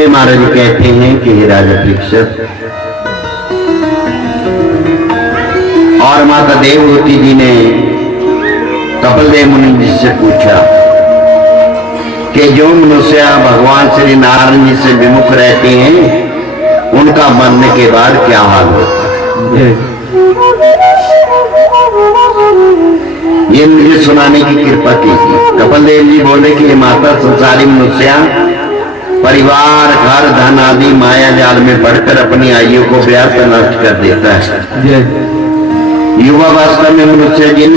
से महाराज कहते हैं कि हे राजा परीक्षित, और माता देवहूति जी ने कपिलदेव मुनि जी से पूछा कि जो मनुष्य भगवान श्री नारायण जी से विमुख रहते हैं उनका मरने के बाद क्या हाल होता है। ये मुझे सुनाने की कृपा कीजिए। कपिलदेव जी बोले कि माता, संसारी मनुष्य परिवार, घर, धन आदि माया जाल में पड़कर अपनी आयु को व्यर्थ नष्ट कर देता है। युवा वास्तव में मनुष्य जिन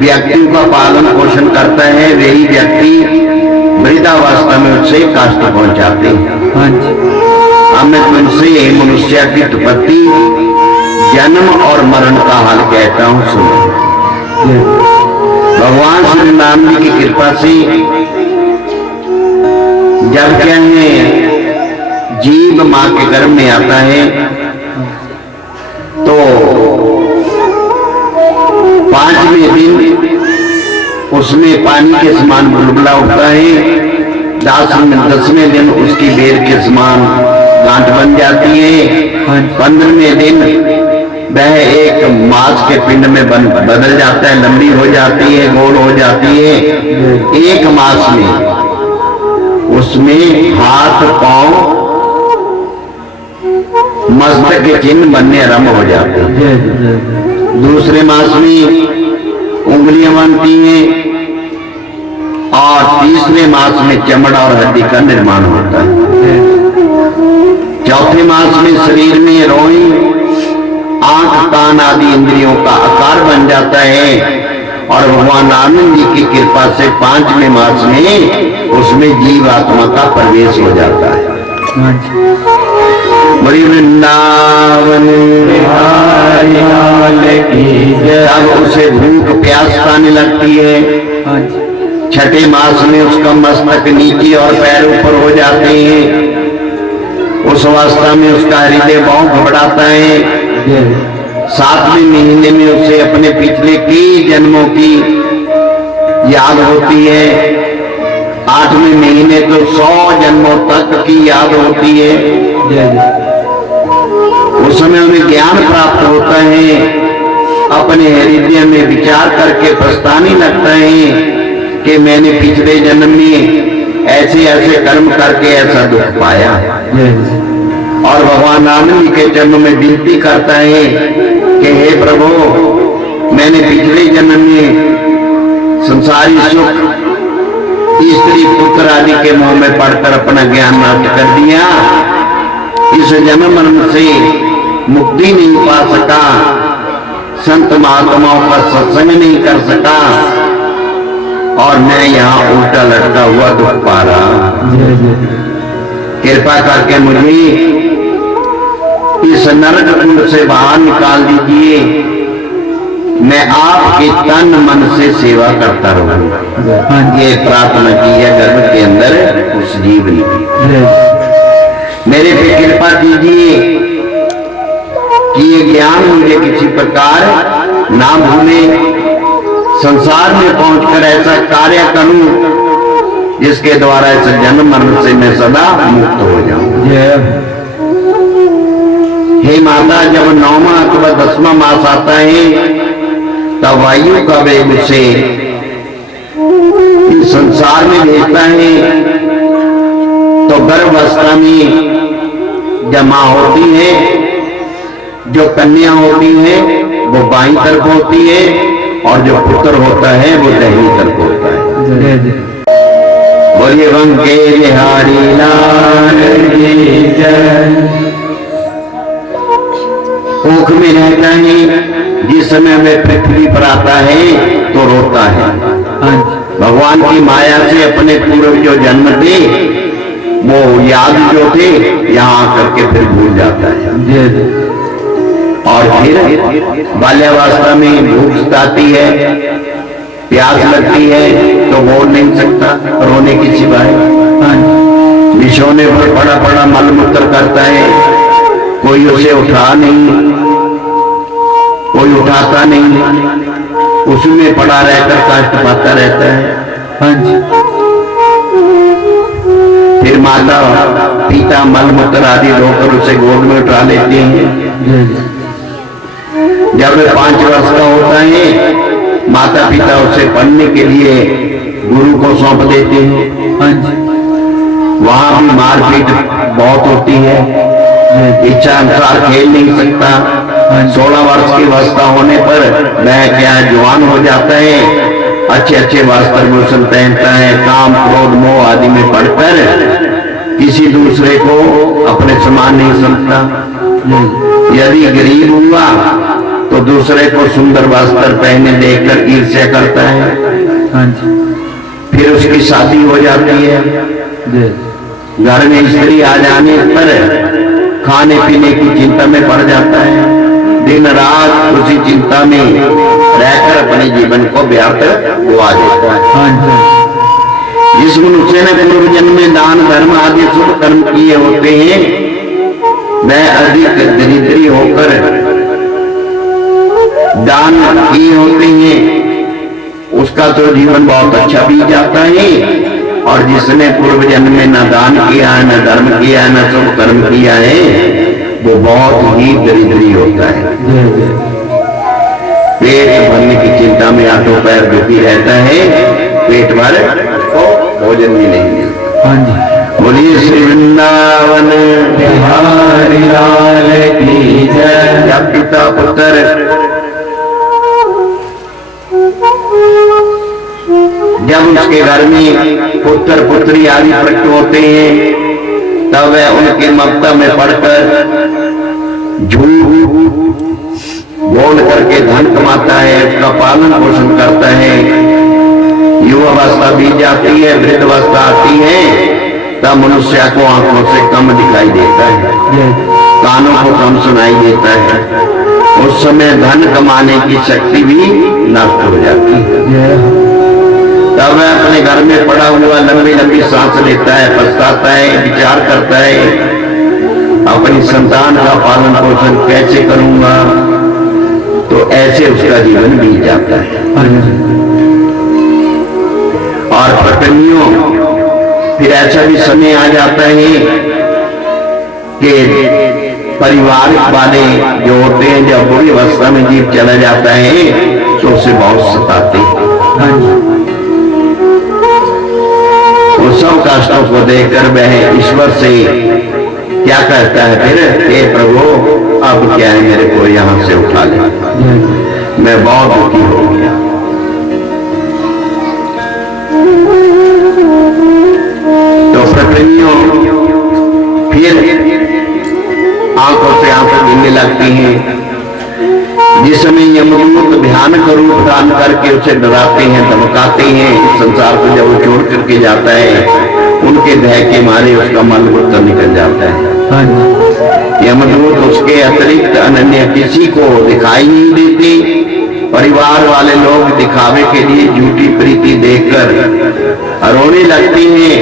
व्यक्तियों का पालन पोषण करता है वही व्यक्ति वृद्धावस्था में उससे कष्ट पहुंचाते हैं। अब मैं तुमसे मनुष्य की उत्पत्ति, जन्म और मरण का हाल कहता हूं, सुनो। भगवान श्री राम जी की कृपा से जब क्या है जीव मां के गर्भ में आता है तो 5वें दिन उसमें पानी के समान बुलबुला उठता है। 10वें दिन उसकी बेर के समान गांठ बन जाती है। 15वें दिन वह एक मांस के पिंड में बदल जाता है, लंबी हो जाती है, गोल हो जाती है। एक मास में उसमें हाथ, पांव, मस्तक के चिन्ह बनने आरंभ हो जाते हैं। दूसरे मास में उंगलियां बनती हैं और तीसरे मास में चमड़ा और हड्डी का निर्माण होता है। चौथे मास में शरीर में रोई, आंख, कान आदि इंद्रियों का आकार बन जाता है और भगवान आनंद जी की कृपा से 5वें मास में उसमें जीव आत्मा का प्रवेश हो जाता है। बड़ी वृंदावन तब उसे भूख प्यास आने लगती है। 6ठे मास में उसका मस्तक नीचे और पैर ऊपर हो जाते हैं। उस अवस्था में उसका हृदय बहुत घबराता है। 7वें महीने में उसे अपने पिछले कई जन्मों की याद होती है। 8वें महीने तो 100 जन्मों तक की याद होती है। उस समय उन्हें ज्ञान प्राप्त होता है। अपने हृदय में विचार करके पछताने लगता है कि मैंने पिछले जन्म में ऐसे ऐसे कर्म करके ऐसा दुख पाया। और भगवान आनंद के चरणों में विनती करता है कि हे प्रभु, मैंने पिछले जन्म में संसारी सुख, स्त्री, पुत्र आदि के मोह में पड़कर अपना ज्ञान नष्ट कर दिया। इस जन्म मरण से मुक्ति नहीं पा सका, संत महात्माओं का सत्संग नहीं कर सका और मैं यहाँ उल्टा लटका हुआ दुख पा रहा। कृपा करके मुझे इस नरक कुंड से बाहर निकाल दीजिए। मैं आपके तन मन से सेवा करता रहूंगा। ये प्रार्थना की है गर्भ के अंदर उस जीव ने। मेरे पे कृपा कीजिए कि ये ज्ञान मुझे किसी प्रकार ना भूले। संसार में पहुंचकर ऐसा कार्य करूं जिसके द्वारा इस जन्म मरण से मैं सदा मुक्त हो जाऊं। हे माता, जब 9वां अथवा 10वां मास आता है तब वायु का वेग से इस संसार में भेजता है तो गर्भावस्था में जमा होती है। जो कन्या होती है वो बाईं तरफ होती है और जो पुत्र होता है वो दाहिनी तरफ होता है। बोलिए बंके बिहारी लाल की जय। ऊख में रहता है, जिस समय में पृथ्वी पर आता है तो रोता है। भगवान की माया से अपने पूर्व जो जन्म थे वो याद जो थे यहाँ आकर के फिर भूल जाता है। और फिर बाल्यावस्था में भूख सताती है, प्यास लगती है तो बोल नहीं सकता रोने की सिवाय। बिछौने पर बड़ा बड़ा मलमूत्र करता है, कोई उसे उठा नहीं, कोई उठाता नहीं, उसमें पड़ा रहकर कष्ट पाता रहता है। फिर माता पिता मल मूत्र आदि धोकर उसे गोद में उठा लेते हैं। जब वे 5 वर्ष का होता है माता पिता उसे पढ़ने के लिए गुरु को सौंप देते हैं। वहां भी मारपीट बहुत होती है, इच्छा अनुसार खेल नहीं सकता। 16 वर्ष की अवस्था होने पर वह क्या जवान हो जाता है, अच्छे अच्छे वस्त्र भूषण पहनता है, काम क्रोध मोह आदि में पड़कर किसी दूसरे को अपने समान नहीं समझता। यदि गरीब हुआ तो दूसरे को सुंदर वस्त्र पहने देखकर ईर्ष्या करता है। फिर उसकी शादी हो जाती है, घर में स्त्री आ जाने पर खाने पीने की चिंता में पड़ जाता है, दिन रात उसी चिंता में रहकर अपने जीवन को व्यर्थ गुआ देता है। जिस मनुष्य ने पूर्व जन्म में दान धर्म आदि शुभ कर्म किए होते हैं वह अधिक दरिद्री होकर दान किए होते हैं, उसका तो जीवन बहुत अच्छा बीत जाता है। और जिसने पूर्व जन्म में न दान किया है, न धर्म किया है, न शुभ कर्म किया है, वो बहुत ही दरिद्री होता है। पेट भरने की चिंता में हाथों पैर दुखी रहता है, पेट भर तो भोजन भी नहीं मिलता। बोलिए श्री वृंदावन बिहारी लाल की जय। जब पिता पुत्र जब उसके घर में पुत्र पुत्री आदि प्रकट होते हैं तब वह उनकी ममता में पड़कर झूठ बोल करके धन कमाता है, उसका पालन पोषण करता है। युवावस्था बीत जाती है, वृद्धावस्था आती है, तब मनुष्य को आंखों से कम दिखाई देता है, कानों को कम सुनाई देता है। उस समय धन कमाने की शक्ति भी नष्ट हो जाती है। तब वह अपने घर में पड़ा हुआ लंबी लंबी सांस लेता है, पछताता है, विचार करता है अपनी संतान का पालन पोषण कैसे करूंगा, तो ऐसे उसका जीवन बीत जाता है। और पत्नियों फिर ऐसा भी समय आ जाता है कि परिवार वाले जो होते हैं जब बुरी अवस्था में जीव चला जाता है तो उसे बहुत सताते हैं। सब कष्टों को देखकर वह ईश्वर से क्या कहता है फिर, हे प्रभु अब क्या है, मेरे को यहां से उठा ले, मैं बहुत दुखी हो गया। तो पत्नियों फिर आंखों से आंखें गिरने लगती हैं। जिस समय यमदूत भयानक रूप धारण करके उसे डराते हैं, धमकाते हैं, संसार को जब वो छोड़ करके जाता है उनके भय के मारे उसका मल मूत्र निकल जाता है। यमदूत उसके अतिरिक्त अनन्य किसी को दिखाई नहीं देते। परिवार वाले लोग दिखावे के लिए झूठी प्रीति देखकर रोने लगते हैं।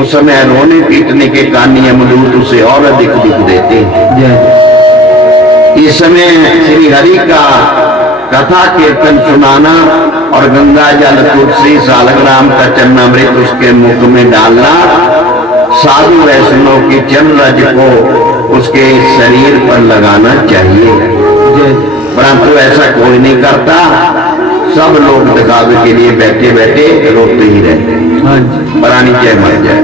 उस समय रोने पीटने के कारण यमदूत उसे और अधिक दुख देते हैं। इस समय श्री हरि का कथा कीर्तन सुनाना और गंगा जल तुलसी सालग्राम का चरणामृत उसके मुख में डालना, साधु वैष्णव की चरण रज को उसके शरीर पर लगाना चाहिए, परंतु ऐसा कोई नहीं करता। सब लोग दिखावे के लिए बैठे बैठे रोते ही रहते, प्राणी जय मर जाए।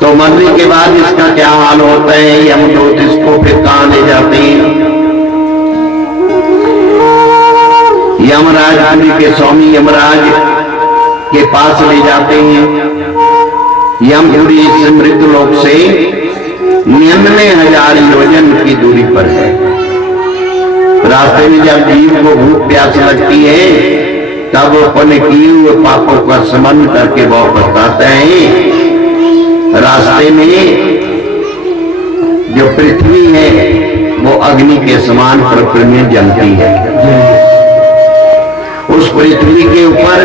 तो मरने के बाद इसका क्या हाल होता है, यमदूत इसको फिर कहां ले जाते हैं। यमराज पुरी के स्वामी यमराज के पास ले जाते हैं। यमपुरी इस मृत लोक से 99,000 योजन की दूरी पर है। रास्ते में जब जीव को भूख प्यास लगती है तब अपने किए हुए पापों का स्मरण करके वह पछताता है। रास्ते में जो पृथ्वी है वो अग्नि के समान पृथ्वी में जलती है। उस पृथ्वी के ऊपर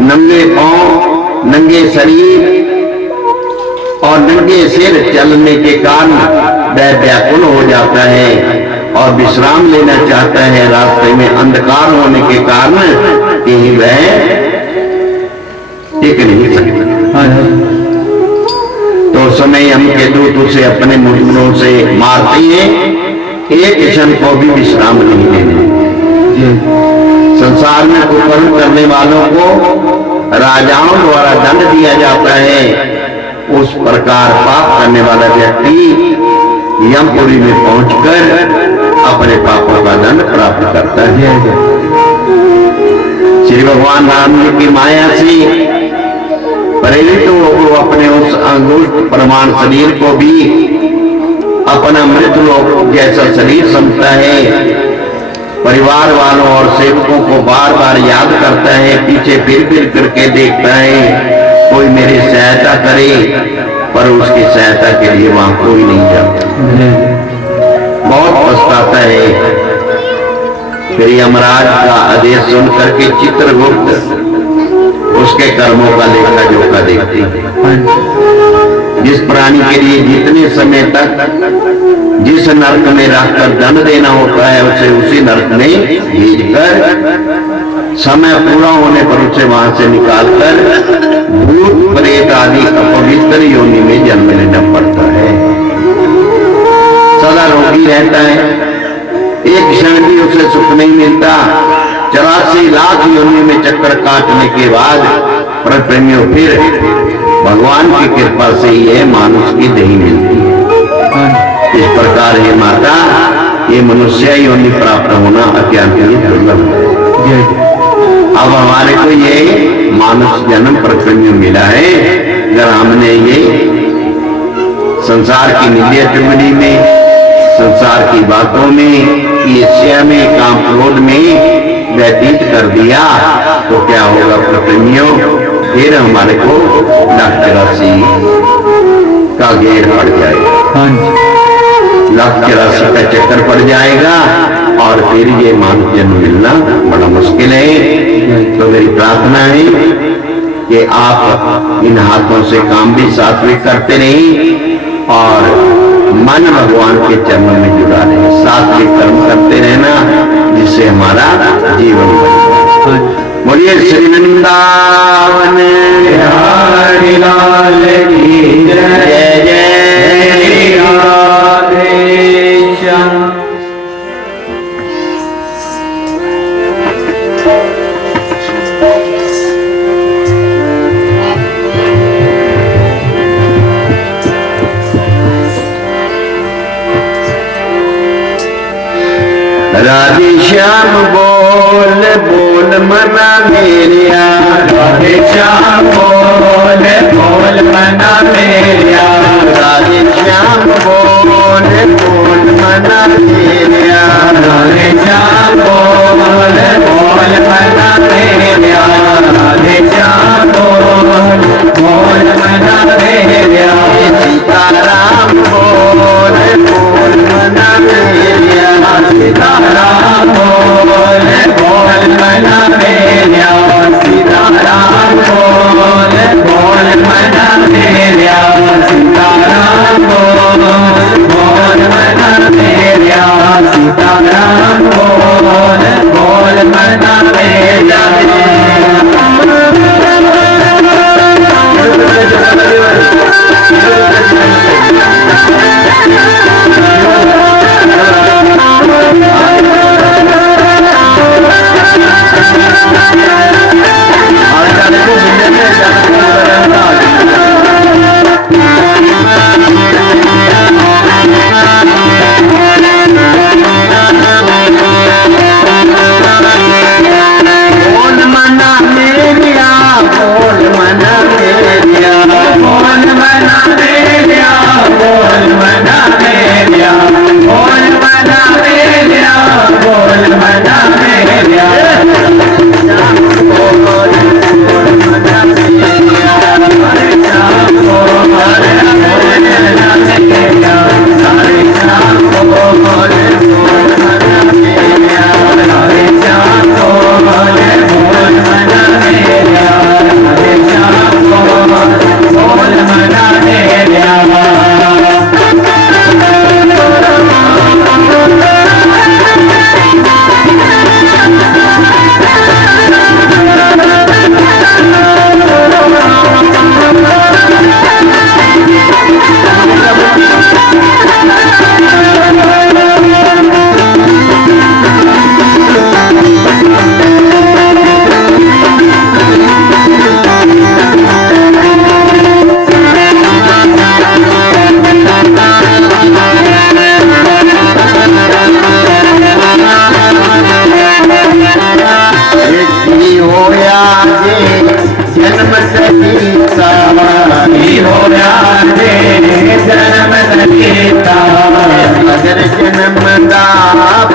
नंगे पांव, नंगे शरीर और नंगे सिर चलने के कारण वह व्याकुल हो जाता है और विश्राम लेना चाहता है। रास्ते में अंधकार होने के कारण कि वह टिक नहीं सकता। तो उस समय यम के दूत उसे अपने मुंडों से मारते हैं, एक क्षण को भी विश्राम नहीं देने। संसार में कुकर्म करने वालों को राजाओं द्वारा दंड दिया जाता है, उस प्रकार पाप करने वाला व्यक्ति यमपुरी में पहुंचकर अपने पापों का दंड प्राप्त करता है। श्री भगवान राम जी की माया से प्रेरित वो अपने उस अंगुष्ठ प्रमाण शरीर को भी अपना मृत लोक जैसा शरीर समझता है। परिवार वालों और सेवकों को बार बार याद करता है, पीछे फिर फिर करके देखता है कोई मेरी सहायता करे, पर उसकी सहायता के लिए वहां कोई नहीं जाता। बहुत पछताता है। फिर यमराज का आदेश सुन करके चित्रगुप्त उसके कर्मों का लेखा जोखा देखते हैं। जिस प्राणी के लिए जितने समय तक जिस नरक में रखकर दंड देना होता है, उसे उसी नरक में भेजकर समय पूरा होने पर उसे वहां से निकालकर भूत प्रेत आदि अपवित्र योनि में जन्म लेना पड़ता है। सदा रोगी रहता है, एक क्षण भी उसे सुख नहीं मिलता। 84 लाख योनि में चक्कर काटने के बाद प्रेमियों फिर भगवान की कृपा से यह मानुष की देही मिलती है। इस प्रकार ये माता, ये मनुष्य योनि प्राप्त होना अत्यंत ही दुर्लभ है। अब हमारे को ये मानुष जन्म प्रेमियों मिला है, अगर हमने ये संसार की निंदा चुगली में, संसार की बातों में, ईर्ष्या में, काम क्रोध में व्यतीत कर दिया तो क्या होगा प्रेमियों, फिर हमारे को लाख 84 का घेर पड़ जाएगा, लाख 84 का चक्कर पड़ जाएगा और फिर ये मानव जन्म मिलना बड़ा मुश्किल है। तो मेरी प्रार्थना है कि आप इन हाथों से काम भी सात्विक करते रहिए और मन भगवान के चरणों में जुड़ा रहे, सात्विक कर्म करते रहना, जिससे हमारा जीवन बने। बोलिए श्री वृंदावन बिहारी लाल की जय, जय राधे श्याम। राधे श्याम बोल बोल मना मेरिया, राधे श्याम बोल बोल मना मेरिया, राधे श्याम बोल बोल मना मेरिया, राधे श्याम बोल बोल मना मेरिया, राधे श्याम बोल बोल मना मेरिया, सीताराम बोल बोल मना मेरिया, सीताराम बोल बोल मना मेरिया, सीताराम बोल बोल मना मेरिया, सीताराम बोल बोल मना मेरिया, सीताराम बोल बोल मना मेरिया।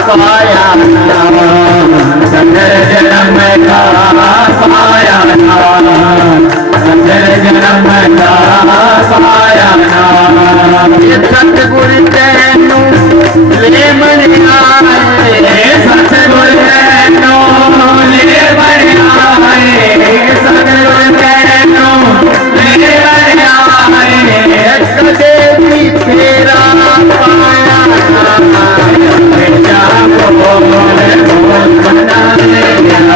पाया नाम, जन्म का पाया नाम, जन्म का पाया नाम। सतगुर तैनू ले मनिया, सतगुर तैनू ले मनिया, सतगुर तैनू ले मनिया। कदे भी तेरा पाया श्याम बोल बोल मना मेरा,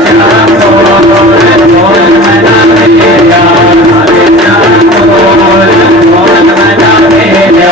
श्याम बोल बोल मना मेरा, श्याम बोल बोल मना मेरा।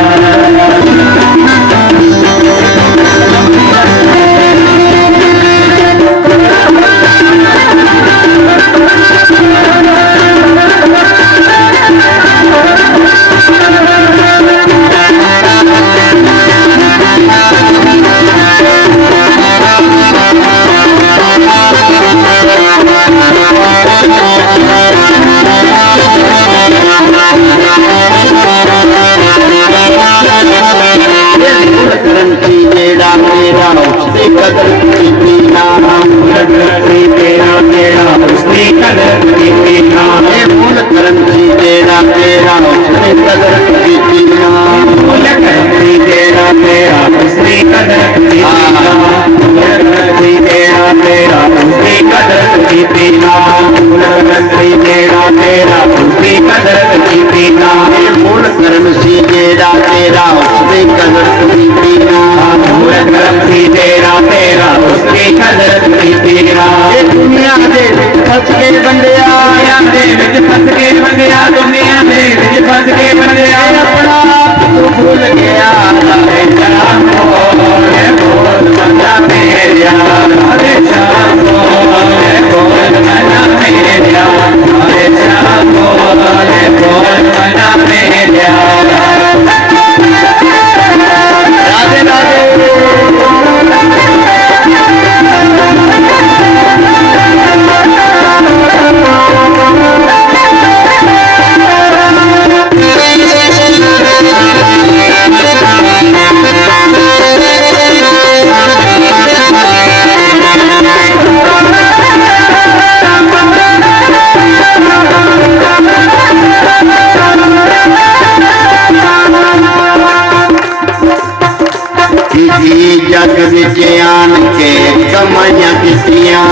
जेड़ा मेरा उसकी कदर की पीना, तेरा तेरा उसकी कदर की पीना। मूल करंसी जेड़ा मेरा उसकी कदर की पीना, मूल करंसी तेरा तेरा उसकी कदर की पीना। मूल करंसी तेरा तेरा उसकी कदर की पीना। मूल करंसी तेरा तेरा उसकी कदर की पीना। मूल करंसी जेड़ा तेरा उसकी कदर की पीना, मूल करंसी तेरा तेरा उसकी कदर की पीना। दुनिया दे फस के बंदिया, दुनिया दे विच फस के बंदिया, दुनिया दे विच फस के बंदिया। अपना आप तू भूल गया, हरे श्याम बोल बोल मना मेरा, हरे श्याम बोल बोल मना मेरा, हरे श्याम बोल बोल मना मेरा। राधे राधे। जग विच आन के कमाइयां कीतियां,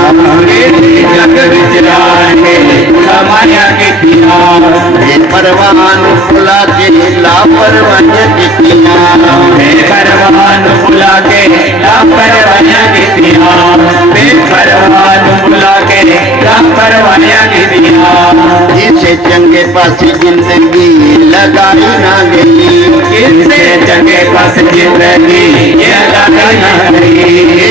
जग विच आन के कमाइयां कीतियां। परवान बुला के लापरवाहियां कीतियां, बेपरवान बुला के लापरवाहियां कीतियां। बेपरवान बुला के लापरवाहियां कीतियां। इसे चंगे पासे जिंदगी लगाई ना गई, इससे चंगे पास जिंदगी ये लगाई ना गई।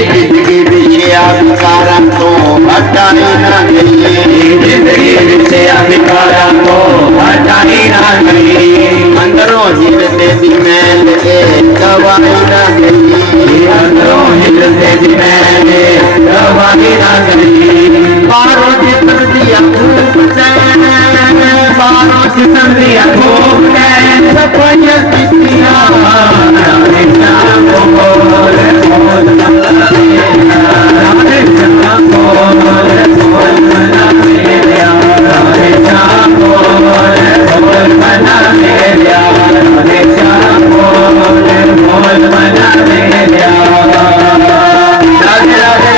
जिंदगी विषयाधिकारा तो हटाई ना गई, जिंदगी विषयाधिकारा को हटाई ना गई। अंदरों हिलते दी मैल के दवाई ना गई, अंदरों हिलते दी मैल दवाई ना गई। बारों जिस्म दिया धूप से, बारों जिस्म दिया धूप से सफाइयां कीतियां, हरे श्याम बोल बोल मना मेरा, हरे श्याम बोल बोल मना मेरा, हरे श्याम बोल बोल मना मेरा, हरे श्याम बोल बोल मना मेरा। राधे राधे।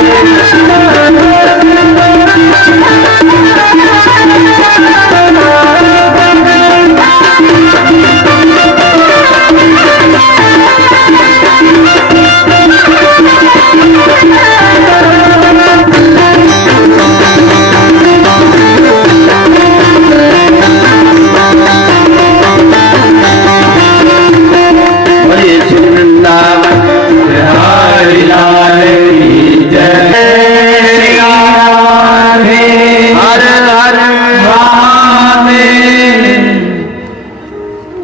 हरि लाल की जय, हर हर महादेव।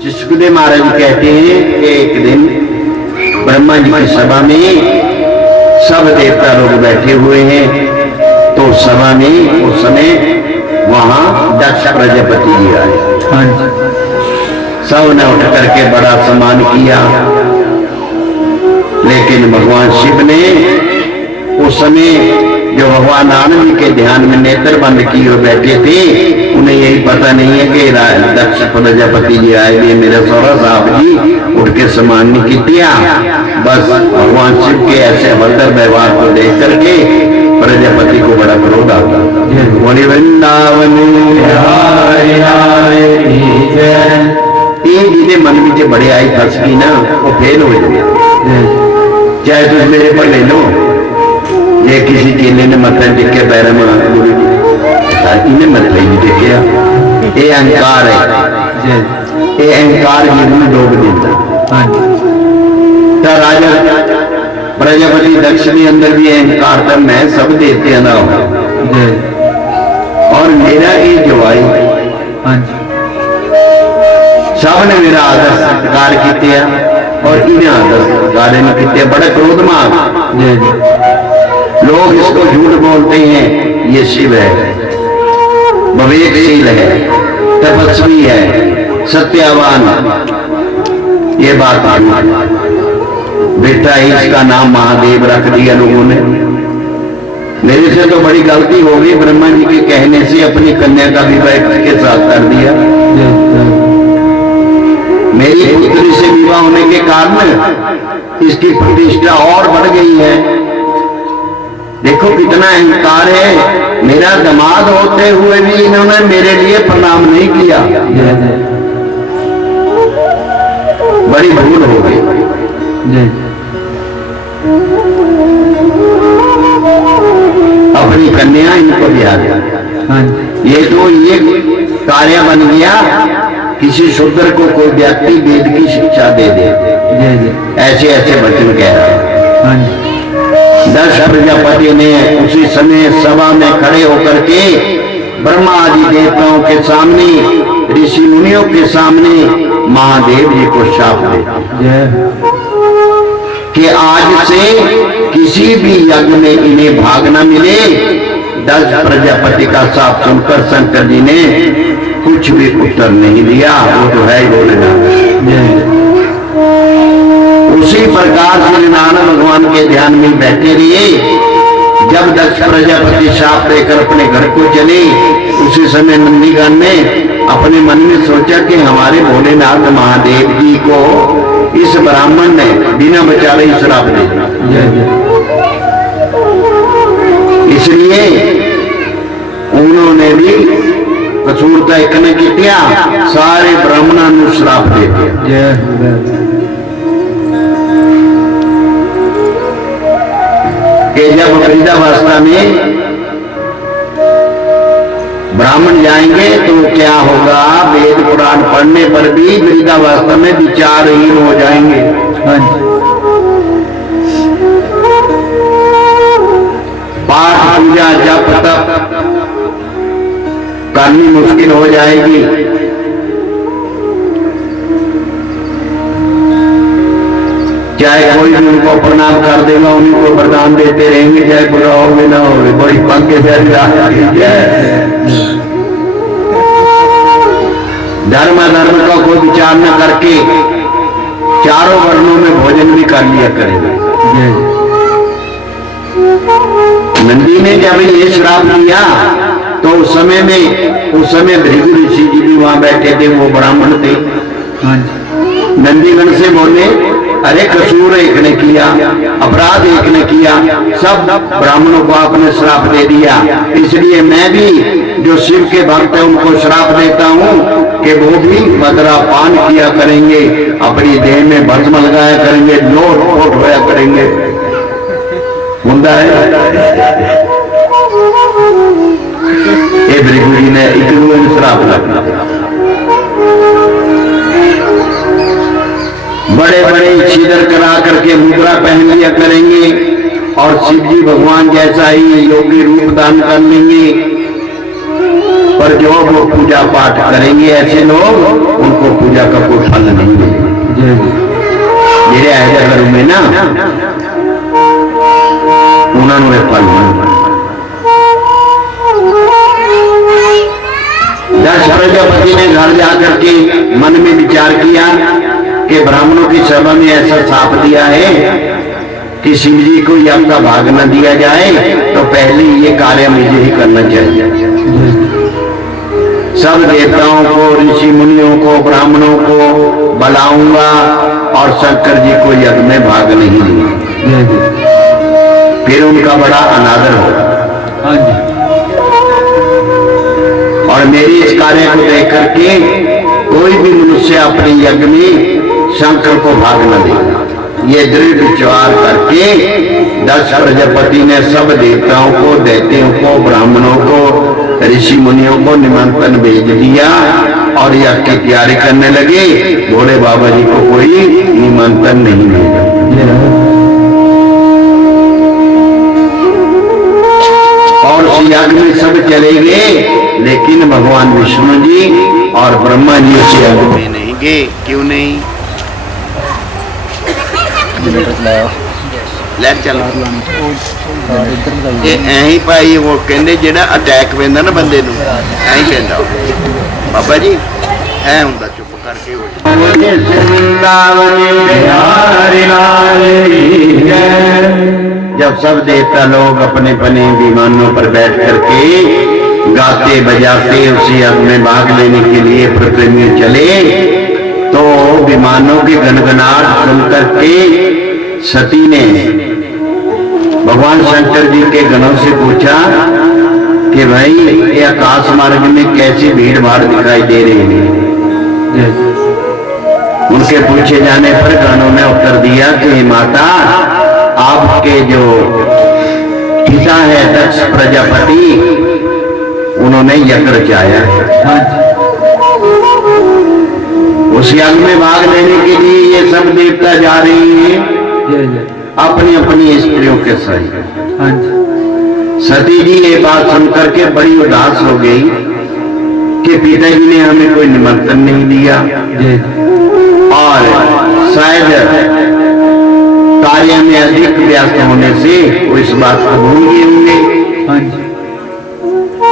जिस सुखदेव महाराज कहते हैं कि एक दिन ब्रह्मा जी की सभा में सब देवता लोग बैठे हुए हैं, तो सभा में उस समय वहां दक्ष प्रजापति जी आए। सब ने उठ करके बड़ा सम्मान किया। लेकिन भगवान शिव ने उस समय जो भगवान आनंद के ध्यान में नेत्र बंद किए बैठे थे, उन्हें यही पता नहीं है कि दक्ष प्रजापति जी आए हुए मेरे सौरा साहब जी उठ के समान नहीं किया। बस भगवान शिव के ऐसे अभद्र व्यवहार को देख करके प्रजापति को बड़ा क्रोध आता। बोले वृंदावन जिन्हें मन में बड़े आई फंस गई ना, वो फेल हो जाए। चाहे तुम मेरे पर ले लो, ये किसी चेले ने मत्था टेके पैर में इन्हें मत्था ही नहीं टेकिया। ये अहंकार है, ये अहंकार जीवन में डोब देता। राजा प्रजापति दक्ष के अंदर भी अहंकार था, मैं सब देते ना और मेरा ये जवाई सबने मेरा आदर सत्कार किया और इन्हें आदर सत्कार किया। बड़ा क्रोधमान लोग इसको झूठ बोलते हैं, ये शिव है, विवेकशील है, तपस्वी है, सत्यवान। ये बात बेटा ही इसका नाम महादेव रख दिया लोगों ने। मेरे से तो बड़ी गलती हो गई, ब्रह्मा जी के कहने से अपनी कन्या का विवाह के साथ कर दिया। मेरी पुत्री से विवाह होने के कारण इसकी प्रतिष्ठा और बढ़ गई है। देखो कितना अहंकार है। मेरा दामाद होते हुए भी इन्होंने मेरे लिए प्रणाम नहीं किया, बड़ी भूल हो गई। अपनी कन्या इनको दिया गया। ये तो ये कार्य बन गया, किसी शूद्र को कोई व्यक्ति वेद की शिक्षा दे दे, ऐसे ऐसे वचन कह रहा है। दक्ष प्रजापति ने उसी समय सभा में खड़े होकर के ब्रह्मा आदि देवताओं के सामने, ऋषि मुनियों के सामने महादेव जी को शाप दिया कि आज से किसी भी यज्ञ में इन्हें भाग न मिले। दक्ष प्रजापति का शाप सुनकर शंकर जी ने कुछ भी उत्तर नहीं दिया, वो तो है ही बोलेगा। उसी प्रकार श्री नारायण भगवान के ध्यान में बैठे रहे। जब दक्ष प्रजापति शाप देकर अपने घर को चले, उसी समय नंदीगण ने अपने मन में सोचा कि हमारे भोलेनाथ महादेव जी को इस ब्राह्मण ने बिना बचाले श्राप दे दिया। इसलिए उन्होंने भी कसूर तय किया, सारे ब्राह्मणों को श्राप दे दिया। कि जब वृद्धावस्था में ब्राह्मण जाएंगे तो क्या होगा, वेद पुराण पढ़ने पर भी वृद्धावस्था में विचारहीन हो जाएंगे। पाठ पूजा जप तप करनी मुश्किल हो जाएगी। चाहे कोई भी उनको प्रणाम कर देगा, उन्हीं को वरदान देते रहेंगे, चाहे बुरा हो ना हो। बड़ी पंखे धर्म अधर्म का कोई विचार न करके चारों वर्णों में भोजन भी कर लिया करेंगे। नंदी ने जब ये श्राप दिया तो उस समय भृगु ऋषि जी भी वहां बैठे थे, वो ब्राह्मण थे। नंदीगण से बोले, अरे कसूर एक ने किया, अपराध एक ने किया, सब ब्राह्मणों को आपने श्राप दे दिया। इसलिए मैं भी जो शिव के भक्त है उनको श्राप देता हूँ कि वो भी मदरा पान किया करेंगे, अपनी देह में भस्म लगाया करेंगे, लोट होया करेंगे। मुद्दा है ये भृगु जी ने एक श्राप लगा। बड़े बड़े छीदर करा करके मुद्रा पहन लिया करेंगे और शिव जी भगवान जैसा ही योगी रूप दान कर लेंगे, पर जो वो पूजा पाठ करेंगे ऐसे लोग, उनको पूजा का कोई फल नहीं मिलेगा। मेरे ऐसे घरों में ना उन्होंने फल नहीं। दक्ष प्रजापति ने घर जाकर के मन में विचार किया कि ब्राह्मणों की सभा में ऐसा साप दिया है कि शिव जी को यज्ञ का भाग न दिया जाए, तो पहले ये कार्य मुझे ही करना चाहिए। सब देवताओं को, ऋषि मुनियों को, ब्राह्मणों को बुलाऊंगा और शंकर जी को यज्ञ में भाग नहीं दूंगा, फिर उनका बड़ा अनादर होगा। और मेरे इस कार्य को देख करके कोई भी मनुष्य अपने यज्ञ में शंकर को भाग न देगा। ये दृढ़ विचार करके दक्ष प्रजापति ने सब देवताओं को, दैत्यों को, ब्राह्मणों को, ऋषि मुनियों को निमंत्रण भेज दिया और यज्ञ की तैयारी करने लगे। भोले बाबा जी को कोई निमंत्रण नहीं मिला और उस यज्ञ में सब चले गए, लेकिन भगवान विष्णु जी और ब्रह्मा जी उस यज्ञ में नहीं गए। क्यों नहीं? ਲੈ ਚੱਲ ਇਹ ਐਂ ਭਾਈ ਉਹ ਕਹਿੰਦੇ ਜਿਹੜਾ ਅਟੈਕ ਪੈਂਦਾ ਨਾ ਬੰਦੇ ਨੂੰ ਐਂ ਹੀ ਪੈਂਦਾ ਬਾਬਾ ਜੀ ਐ ਹੁੰਦਾ ਚੁੱਪ ਕਰਕੇ जब सब देवता लोग अपने अपने विमानों पर बैठ करके गाते बजाते उसी यज्ञ में भाग लेने के लिए पृथ्वी में चले, तो विमानों की गनगनाहट सुन करके सती ने भगवान शंकर जी के गणों से पूछा कि भाई ये आकाश मार्ग में कैसी भीड़ भाड़ दिखाई दे रही है। उनके पूछे जाने पर गणों ने उत्तर दिया कि माता, आपके जो पिता है दक्ष प्रजापति, उन्होंने यज्ञ रचाया। उस यज्ञ में भाग लेने के लिए ये सब देवता जा रहे हैं अपनी अपनी स्त्रियों के सहित। सती जी ये बात सुनकर के बड़ी उदास हो गई कि पिताजी ने हमें कोई निमंत्रण नहीं दिया और शायद कार्य में अधिक व्यस्त होने से वो इस बात को भूल गए होंगे।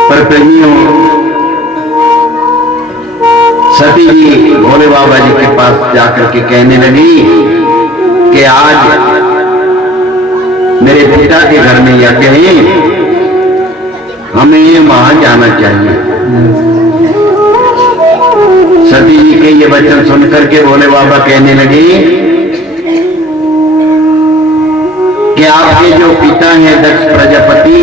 पर प्रेमियों, सती जी भोले बाबा जी के पास जाकर के कहने लगी कि आज मेरे पिता के घर में यज्ञ है, हमें वहां जाना चाहिए। सती जी के ये वचन सुनकर के भोले बाबा कहने लगे कि आपके जो पिता हैं दक्ष प्रजापति,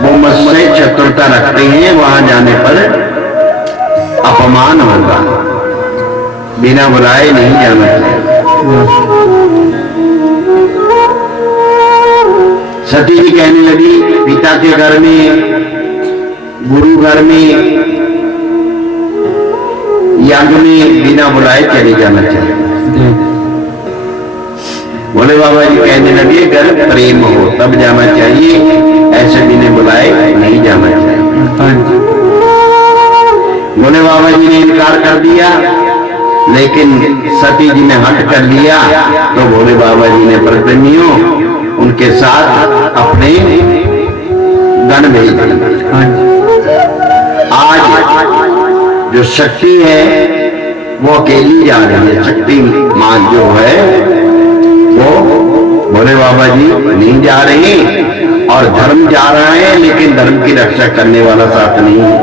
वो मुझसे चतुरता रखते हैं, वहां जाने पर अपमान होगा, बिना बुलाए नहीं जाना चाहिए। सती जी कहने लगी पिता के घर में, गुरु घर में यज्ञ में बिना बुलाए चले जाना चाहिए। भोले बाबा जी कहने लगे अगर प्रेम हो तब जाना चाहिए, ऐसे बिना बुलाए नहीं जाना चाहिए। भोले बाबा जी ने इनकार कर दिया, लेकिन सती जी ने हट कर लिया, तो भोले बाबा जी ने प्रेमियों उनके साथ अपने गण भेज दिए। आज जो शक्ति है वो अकेली जा रही है, शक्ति मां जो है वो भोले बाबा जी नहीं जा रहे, और धर्म जा रहा है, लेकिन धर्म की रक्षा करने वाला साथ नहीं है।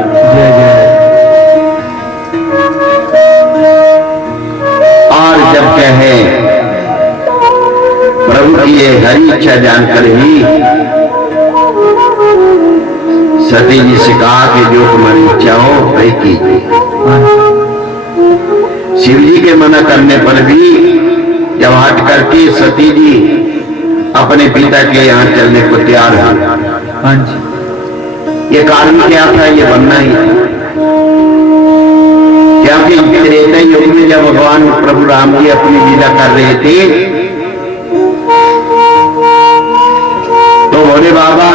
और जब कहे प्रभु की ये हरी इच्छा जानकर ही सती जी से कहा कि जो तुम्हारी इच्छा हो वही कीजिए। शिव जी के मना करने पर भी जब हट करके सती जी अपने पिता के यहाँ चलने को तैयार हुई, ये कारण क्या था? ये बनना ही, क्योंकि त्रेता युग में जब भगवान प्रभु राम जी अपनी लीला कर रहे थे, तो भोले बाबा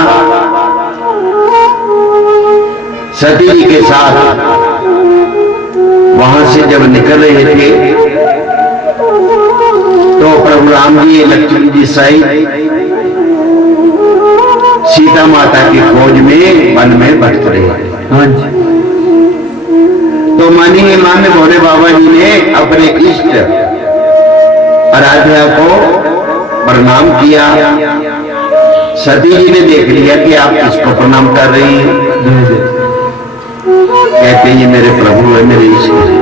सती जी के साथ वहां से जब निकल रहे थे, तो प्रभु राम जी लक्ष्मण जी सहित सीता माता की खोज में वन में भटक रहे। तो मन ही मन भोले बाबा जी ने अपने इष्ट आराध्या को प्रणाम किया। सती जी ने देख लिया कि आप किसको प्रणाम कर रही हैं। कहते ये मेरे प्रभु है, मेरे ईश्वर है।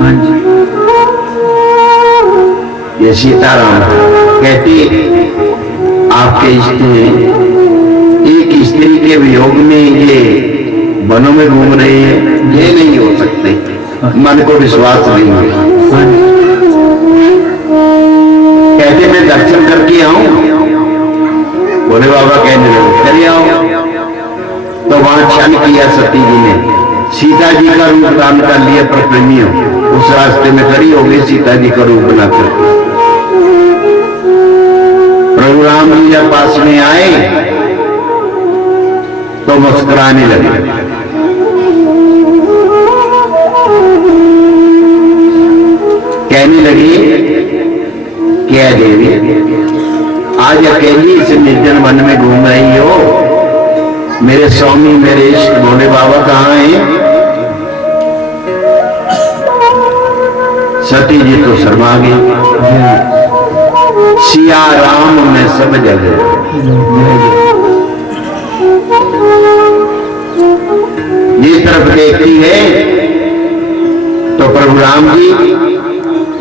हाँ जी। ये सीताराम। कहती आपके इष्ट हैं, एक स्त्री के वियोग में ये वनों में घूम रहे हैं, ये नहीं हो सकते, मन को विश्वास नहीं है। कहते मैं दर्शन करके आऊं। बोले बाबा कहने लगे चले आओ। तो वहां क्षण किया सती जी ने, सीता जी का रूप धारण कर लिया। पर प्रेमियों उस रास्ते में खड़ी हो गई सीता जी का रूप बनाकर। प्रभु राम जी जब पास में आए तो मुस्कुराने लगे। कहने लगी क्या देवी आज अकेली इस निर्जन वन में घूम रही हो, मेरे स्वामी मेरे इष्ट भोले बाबा कहाँ हैं? सती जी तो शर्मा गई। सिया राम में सब जगह। जिस तरफ देखती है तो प्रभु राम जी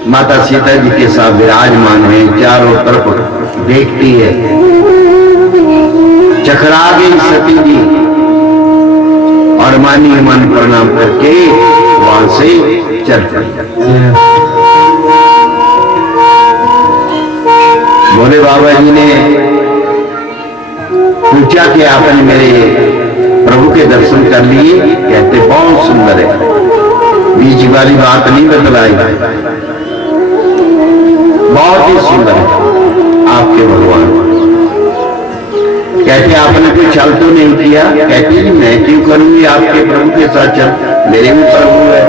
माता सीता जी के साथ विराजमान है। चारों तरफ देखती है, चकरा गई सती जी और मानी मन प्रणाम करके वहां से चल पड़ी। भोले बाबा जी ने पूछा कि आपने मेरे प्रभु के दर्शन कर लिए? कहते बहुत सुंदर है, बीच वाली बात नहीं बतलाई, बहुत ही सुंदर है आपके भगवान। कहते आपने कोई छल तो नहीं किया? कहती जी मैं क्यों करूंगी, आपके प्रभु के साथ चल, मेरे भी प्रभु है।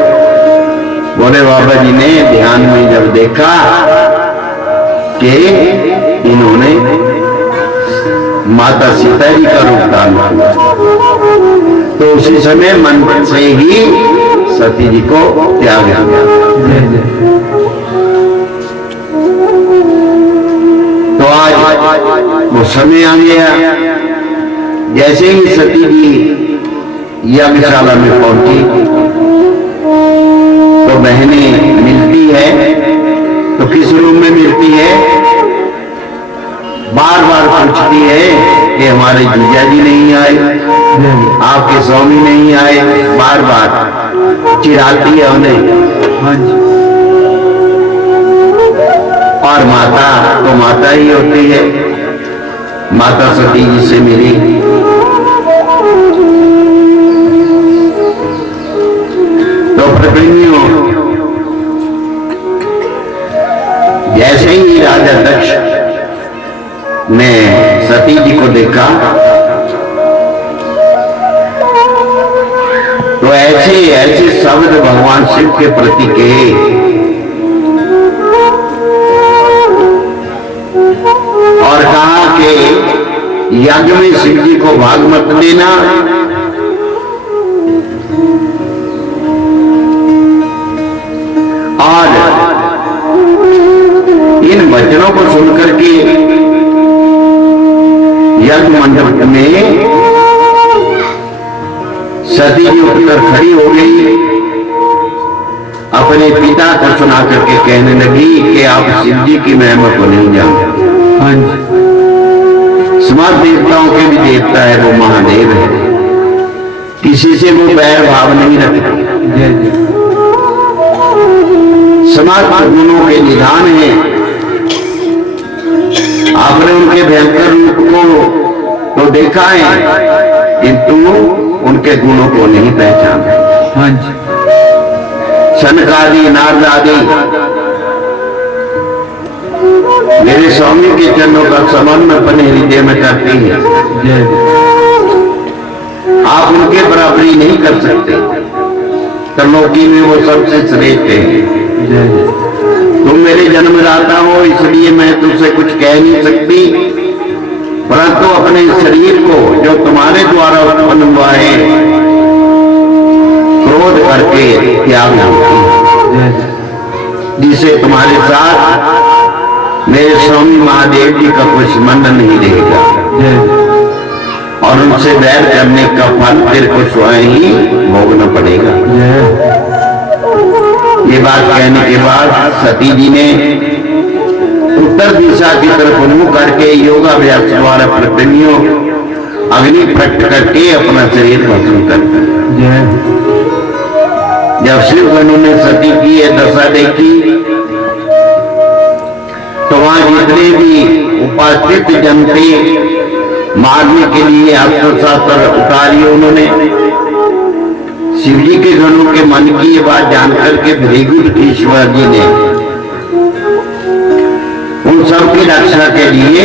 भोले बाबा जी ने ध्यान में जब देखा कि इन्होंने माता सीता जी का रूप धारण किया, तो उसी समय मन से ही सती जी को त्याग दिया। तो आज वो समय आ गया। जैसे ही सती जी यज्ञशाला में पहुंची तो बहनें मिलती है, तो किस रूम में मिलती है? बार बार पूछती है कि हमारे जीजा जी नहीं आए, आपके स्वामी नहीं आए, बार बार चिढ़ाती है उन्हें। और माता तो माता ही होती है, माता सती जी से मिली। तो प्रेमियों जैसे ही राजा दक्ष ने सती जी को देखा तो ऐसे ऐसे शब्द भगवान शिव के प्रति कहे और कहा कि यज्ञ में शिव जी को भाग मत देना, और इन वचनों को सुनकर के यज्ञ मंडप में सती जी उठकर खड़ी हो गई, अपने पिता को सुना करके कहने लगी कि आप शिव जी की महिमा को नहीं जानते। समस्त देवताओं के भी देवता है वो महादेव है, किसी से वो बैर भाव नहीं रखते, समस्त गुणों के निधान है। आपने उनके भयंकर रूप को तो देखा है, किंतु उनके गुणों को नहीं पहचाना। सनकादि नारद आदि मेरे स्वामी के चरणों का समर्पण अपने हृदय में करते हैं, आप उनके बराबरी नहीं कर सकते। त्रिलोकी में वो सबसे श्रेष्ठ है। तुम मेरे जन्मदाता हो, इसलिए मैं तुमसे कुछ कह नहीं सकती, परंतु अपने शरीर को जो तुम्हारे द्वारा उत्पन्न हुआ है क्रोध करके त्याग होती, जिसे तुम्हारे साथ मेरे स्वामी महादेव जी का कोई संबंध नहीं रहेगा और उनसे वैर करने का फल तेरे को स्वयं ही भोगना पड़ेगा। ये बात कहने के बाद सती जी ने उत्तर दिशा की तरफ मुंह करके योगाभ्यास द्वारा प्रतिनियों अग्नि प्रकट करके अपना शरीर भस्म कर दिया। जब शिव गणों ने सती की यह दशा देखी तो वहां जितने भी उपस्थित जन थे मारने के लिए अस्त्र शस्त्र उतारी। उन्होंने शिव जी के गणों के मन की ये बात जानकर के भृगु ईश्वर जी ने उन सब की रक्षा के लिए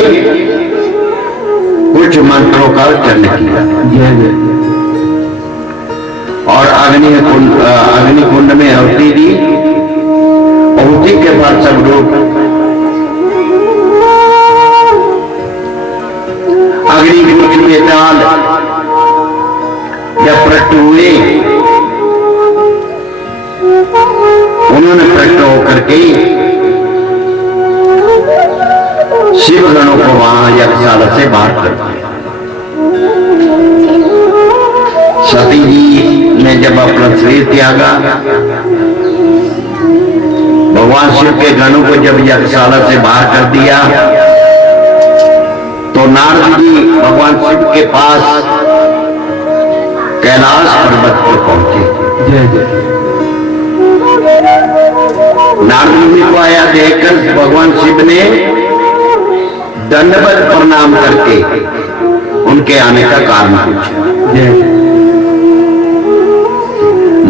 कुछ मंत्रों का उच्चारण किया और अग्नि कुंड में आहुति दी। आहुति के बाद सब लोग अग्नि की मुख में डाल जब प्रकट हुए उन्होंने प्रकट होकर के शिव गणों को वहां यज्ञशाला से बाहर कर दिया। सती जी ने जब अपना शरीर त्यागा भगवान शिव के गणों को जब यज्ञशाला से बाहर कर दिया तो नारद जी भगवान शिव के पास कैलाश पर्वत पर पहुंचे। नारद मुनि को आया देखकर भगवान शिव ने दंडवत प्रणाम करके उनके आने का कारण पूछा।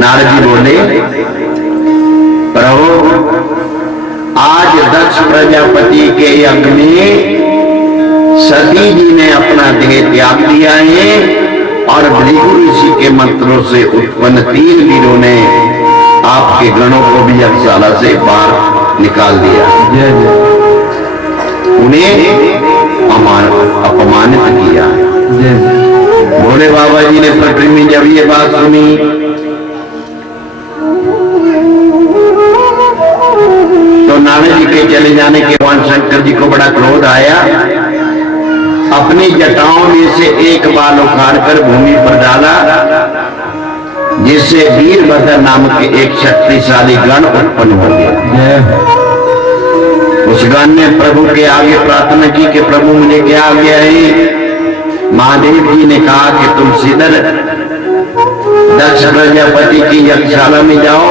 नारद जी बोले, प्रभु आज दक्ष प्रजापति के यज्ञ में सती जी ने अपना देह त्याग दिया है और भृगु ऋषि के मंत्रों से उत्पन्न 3 वीरों ने आपके गणों को भी यज्ञशाला से बाहर निकाल दिया, उन्हें अपमानित किया। भोले बाबा जी ने पटरी में जब ये बात सुनी तो नारद जी के चले जाने के बाद शंकर जी को बड़ा क्रोध आया। अपनी जटाओं में से एक बाल उखाड़कर भूमि पर डाला जिससे वीरभद्र नामक एक शक्तिशाली गण उत्पन्न हो गया। उस गण ने प्रभु के आगे प्रार्थना की कि प्रभु मुझे क्या आ गया है। महादेव जी ने कहा कि तुम सीधर दक्ष प्रजापति की यज्ञशाला में जाओ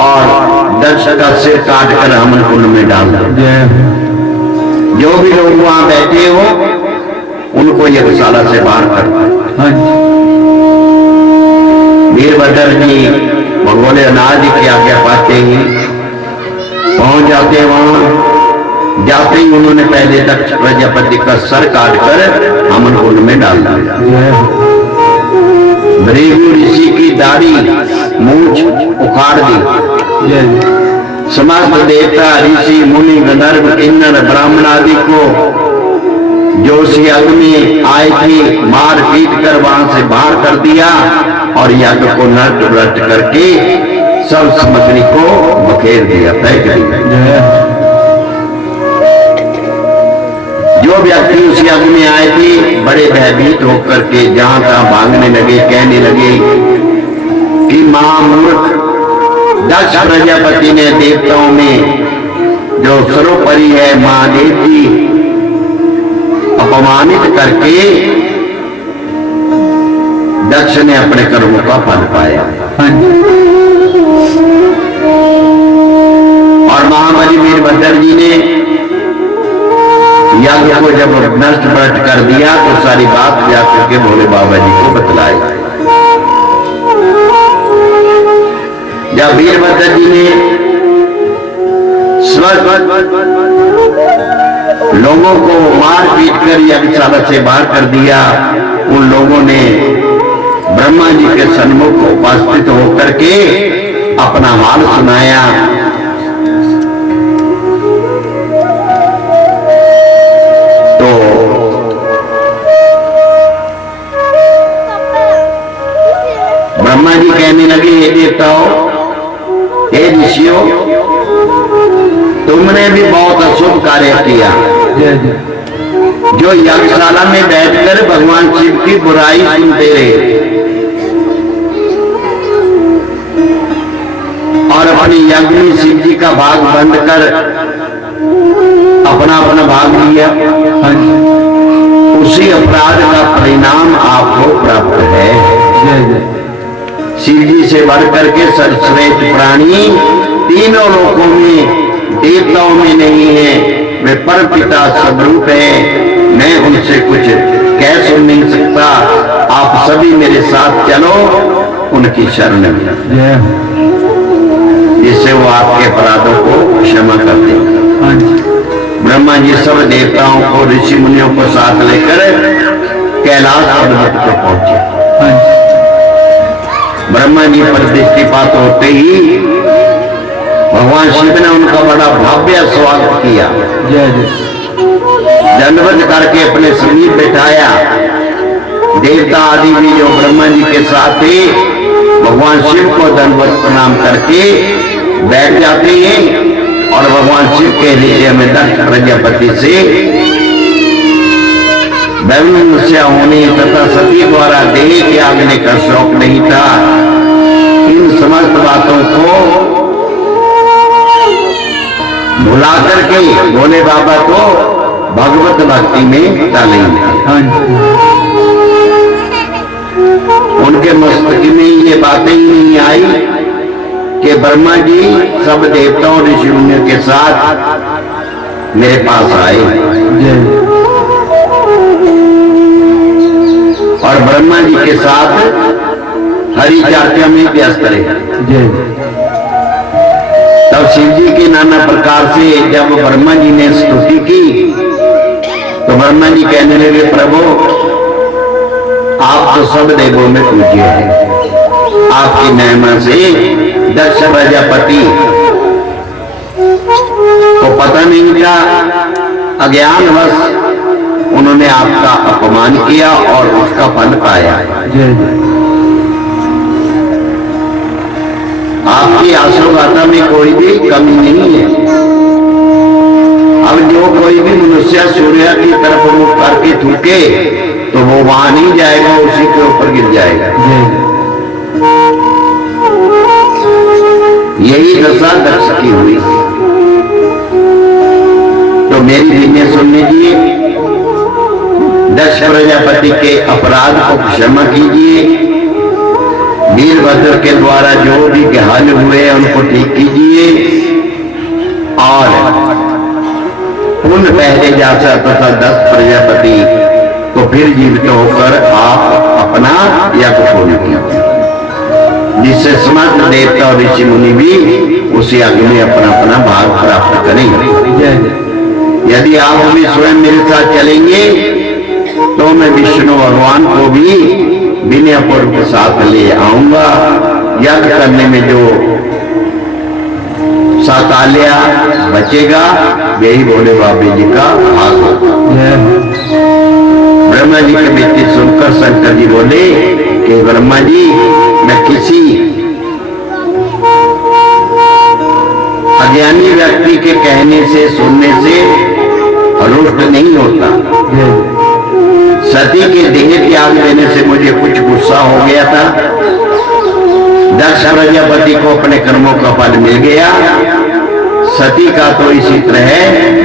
और दक्ष का सिर काटकर हवन कुंड में डाल दो। जो भी लोग वहां बैठे हो उनको यज्ञशाला से बाहर कर दो। वीरभद्र जी भोलेनाथ जी की आज्ञा पाते ही पहुंच जाते। वहां जाते ही उन्होंने पहले दक्ष प्रजापति का सर काटकर हवन कुंड में डाल दिया। भृगु ऋषि की दाढ़ी मूंछ उखाड़ दी। समस्त देवता ऋषि मुनि गंधर्व किन्नर ब्राह्मण आदि को जो उस यज्ञ में आए थे मार पीट कर वहां से बाहर कर दिया और यज्ञ को नष्ट भ्रष्ट करके सब सामग्री को बखेर दिया, फेंक दिया। जो व्यक्ति उस यज्ञ में आए थे बड़े भयभीत होकर के जहां तहां भागने लगे, कहने लगे कि महामूर्ख दक्ष प्रजापति ने देवताओं में जो सर्वोपरि है महादेव जी अपमानित करके दक्ष ने अपने कर्मों का फल पाया। और महाबली वीरभद्र जी ने यज्ञ को जब नष्ट भ्रष्ट कर दिया तो सारी बात जाकर के भोले बाबा जी को बतलाई। जब वीरभद्र जी ने लोगों को मार पीट कर यज्ञशाला से बाहर कर दिया, उन लोगों ने ब्रह्मा जी के सन्मुख उपस्थित होकर के अपना हाल सुनाया। तो ब्रह्मा जी कहने लगे, हे देवताओं, हे ऋषियों, तुमने भी बहुत अशुभ कार्य किया जय जय जो यज्ञशाला में बैठकर भगवान शिव की बुराई सुनते रहे और अपनी यज्ञ में शिव जी का भाग बंद कर अपना अपना भाग लिया। हाँ जी उसी अपराध का परिणाम आपको प्राप्त है। जय जय शिव जी से बढ़ करके सर्वश्रेष्ठ प्राणी तीनों लोकों में देवताओं में नहीं है, वे परमपिता स्वरूप है। मैं उनसे कुछ कह सुन नहीं सकता, आप सभी मेरे साथ चलो उनकी शरण में, जय जिससे वो आपके अपराधों को क्षमा कर दें। हाँ जी ब्रह्मा जी सब देवताओं को ऋषि मुनियों को साथ लेकर कैलाश पर्वत पर पहुंचे। हाँ जी ब्रह्मा जी पर दृष्टिपात होते ही भगवान शिव ने उनका बड़ा भव्य स्वागत किया। जय जय दंडवत करके अपने समीप बैठाया। देवता आदि भी जो ब्रह्मा जी के साथ थे भगवान शिव को दंडवत प्रणाम करके बैठ जाते हैं और भगवान शिव के हृदय में दक्ष प्रजापति से वैमनस्य होने तथा सती द्वारा देह त्यागने का शौक नहीं था। इन समस्त बातों को भुला करके भोले बाबा को भगवत भक्ति में डालेंगे। हाँ जी उनके मस्तक में ये बातें ही नहीं आई कि ब्रह्मा जी सब देवताओं ऋषि मुनियों के साथ मेरे पास आए जय और ब्रह्मा जी के साथ हरि चर्चा में व्यस्त रहे। जय तब शिव जी के नाना प्रकार से जब ब्रह्मा जी ने स्तुति की तो ब्रह्मा जी कहने लगे, प्रभु आप तो सब देवों में पूज्य हैं। आपकी महिमा से दक्ष प्रजापति को पता नहीं था, अज्ञानवश उन्होंने आपका अपमान किया और उसका फल पाया। जय जय आपकी आशीर्वाद में कोई भी कमी नहीं है। अब जो कोई भी मनुष्य सूर्य की तरफ मुख करके थूके तो वो वहां नहीं जाएगा, उसी के ऊपर गिर जाएगा। जय यही दशा दक्ष की हुई। तो मेरी विनय सुन लीजिए, दक्ष प्रजापति के अपराध को क्षमा कीजिए। वीरभद्र के द्वारा जो भी घायल हुए उनको ठीक कीजिए और पुण्य पहले जैसा तथा दक्ष प्रजापति तो फिर जीवित होकर आप अपना यज्ञ पूर्ण कीजिए, जिससे समस्त देवता और ऋषि मुनि भी उस यज्ञ में अपना अपना भाग प्राप्त करेंगे। यदि आप भी स्वयं मेरे साथ चलेंगे तो मैं विष्णु भगवान को भी विनय पूर्वक साथ ले आऊंगा। यज्ञ करने में जो साकाल्या बचेगा यही भोले बाबा जी का भाग होगा। ब्रह्मा जी के बेटे सुनकर शंकर जी बोले कि ब्रह्मा जी मैं किसी अज्ञानी व्यक्ति के कहने से सुनने से रुष्ट नहीं होता। सती के देह त्याग देने से मुझे कुछ गुस्सा हो गया था। दक्ष प्रजापति को अपने कर्मों का फल मिल गया, सती का तो इसी तरह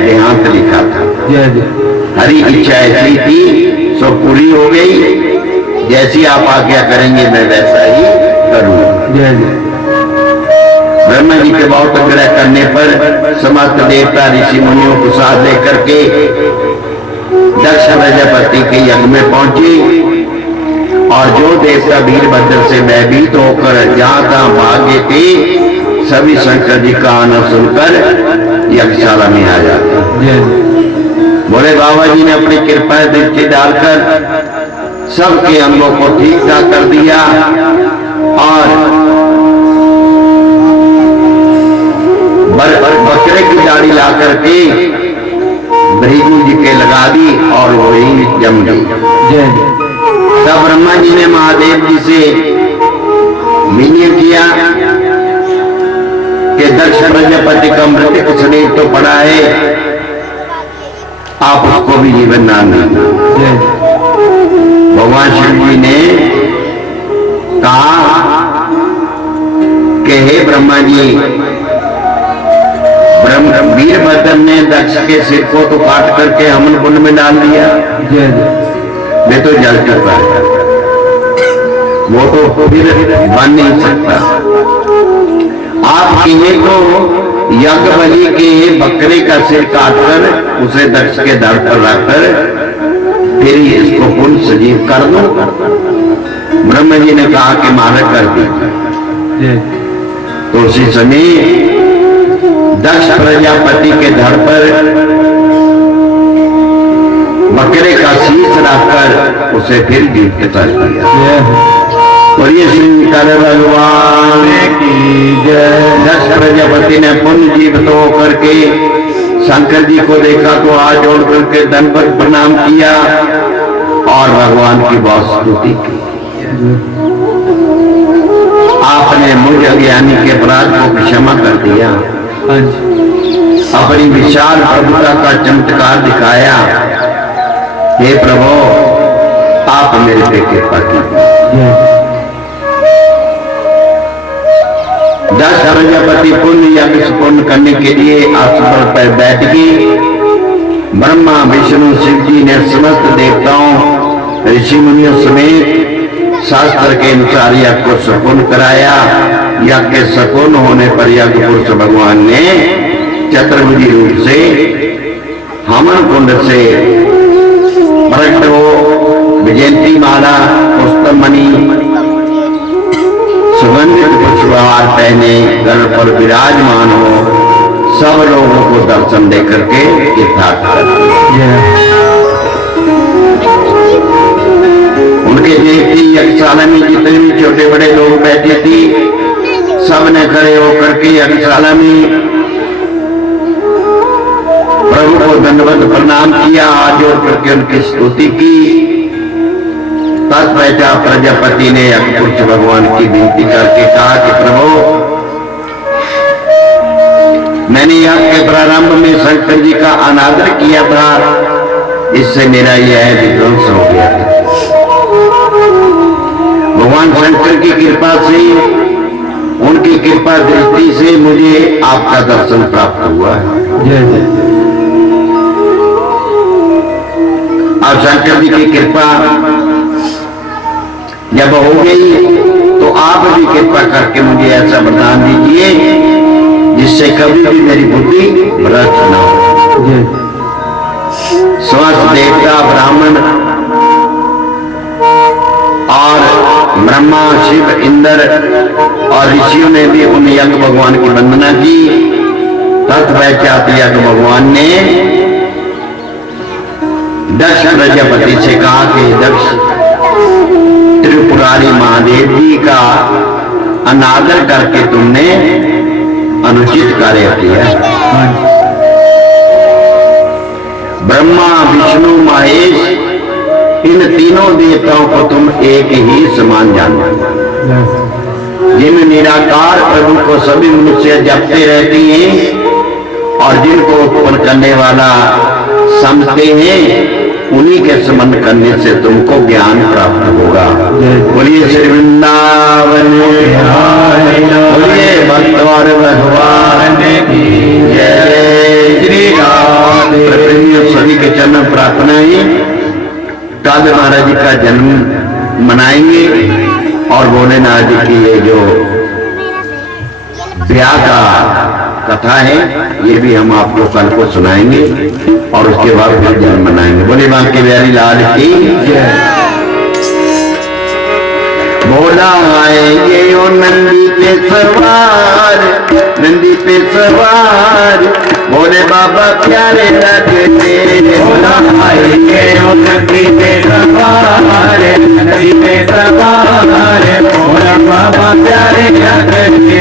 देहांत लिखा था। हरी इच्छा ऐसी थी सो पूरी हो गई। जैसी आप आज्ञा करेंगे मैं वैसा ही करूंगा। ब्रह्मा जी के बहुत आग्रह करने पर समस्त देवता ऋषि मुनियों को साथ लेकर के दक्ष प्रजापति के यज्ञ में पहुंचे और जो देवता वीरभद्र से भयभीत होकर जहां तहां भागे थे सभी शंकर जी का आना सुनकर यज्ञशाला में आ जाते। बोले बाबा जी ने अपनी कृपा दृष्टि डालकर सबके अंगों को ठीक ठाक कर दिया और बकरे की दाढ़ी ला करके भृगु जी के लगा दी और वही जम गई। तब ब्रह्मा जी ने महादेव जी से विनय किया कि दक्ष प्रजापति का मृतिक शरीर तो पड़ा है, आप उसको भी जीवन दान दीजिए। भगवान शिव जी ने कहा कि हे ब्रह्मा जी, वीरभद्र ने दक्ष के सिर को तो काट करके हवन कुंड में डाल दिया, वे तो जल चुका है, वो तो फिर बन नहीं सकता। आप कहें तो यज्ञ बलि के बकरे का सिर काटकर उसे दक्ष के दर पर रखकर फिर इसको पुनः सजीव कर दो। ब्रह्मा जी ने कहा कि मारा कर दी। तो उसी समय दक्ष प्रजापति के धड़ पर बकरे का शीश रखकर उसे फिर दीप्त कर दिया। और ये शंकर भगवान की जय। दक्ष प्रजापति ने पुण्य जीवित होकर के शंकर जी को देखा तो हाथ जोड़ करके दंडवत प्रणाम किया और भगवान की बहुत स्तुति की। आपने मुझ अज्ञानी के अपराध को क्षमा कर दिया, अपनी विशाल प्रभुता का चमत्कार दिखाया। हे प्रभु, आप मेरे पे कृपा कीजिए। दक्ष प्रजापति पुण्य यज्ञ पूर्ण करने के लिए आसन पर बैठ गए। ब्रह्मा विष्णु शिव जी ने समस्त देवताओं ऋषि मुनियों समेत शास्त्र के अनुसार यज्ञ को संपूर्ण कराया। यज्ञ के संपूर्ण होने पर यज्ञ पुरुष भगवान ने चतुर्भुजी रूप से हवन कुंड से प्रकट हो विजयंती माला, पुष्पमणि, सुगंधित पुष्पहार पहने गण पर विराजमान हो सब लोगों को दर्शन दे करके तीर्थार्थ कर। उनके देखती यज्ञशाला में जितने भी छोटे बड़े लोग बैठे थे सब ने खड़े होकर के यज्ञशाला में प्रभु को दंडवत प्रणाम किया, हाथ जोड़ करके उनकी स्तुति की। तत्पश्चात प्रजापति ने यज्ञपुरुष भगवान की विनती करके कहा कि प्रभु, मैंने यज्ञ के प्रारंभ में शंकर जी का अनादर किया था, इससे मेरा यह विध्वंस हो गया था। भगवान शंकर की कृपा से, उनकी कृपा दृष्टि से मुझे आपका दर्शन प्राप्त हुआ है। अब शंकर जी की कृपा जब हो गई तो आप भी कृपा करके मुझे ऐसा वरदान दीजिए जिससे कभी भी मेरी बुद्धि भ्रष्ट न हो। समस्त देवता, ब्राह्मण और ब्रह्मा, शिव, इंद्र और ऋषियों ने भी उन यज्ञ भगवान की वंदना की। तत्पश्चात यज्ञ भगवान ने दक्ष प्रजापति से कहा कि दक्ष, त्रिपुरारी महादेव जी का अनादर करके तुमने अनुचित कार्य किया। ब्रह्मा, विष्णु, महेश, इन तीनों देवताओं को तुम एक ही समान जानते हो। जिन निराकार प्रभु को सभी मनुष्य जपते रहते हैं और जिनको उत्पन्न करने वाला समझते हैं, उन्हीं के समन करने से तुमको ज्ञान प्राप्त होगा। बोलिए श्री वृंदावन, बोलिए भक्तवार भगवान की जय। श्री राधे। सभी के चरण प्रार्थना है, काल महाराज जी का जन्म मनाएंगे और भोलेनाथ जी की ये जो ब्याह का कथा है ये भी हम आपको कल को सुनाएंगे और उसके बाद फिर जन्म मनाएंगे। बोले बांके बिहारी लाल की जय। भोला आएंगे ओ नंदी पे सवार, नंदी पे सवार, भोले बाबा प्यारे लगते। भोला आएंगे ओ नंदी पे सवार, नंदी पे सवार, भोला बाबा प्यारे लगते।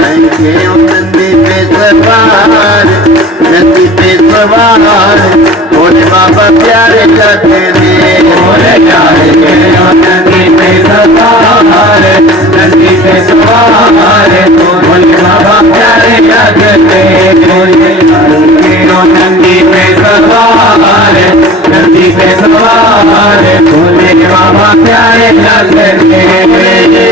आएंगे ओ नंदी पे सवार, नंदी पे सवार, भोले बाबा प्यारे लगते। भोले आएंगे ओ नंदी पे सवार, नंदी पे सवार, भोले बाबा लगते भोले नंदी पे सवार नंदी पे सवार भोले बाबा प्यारे लगते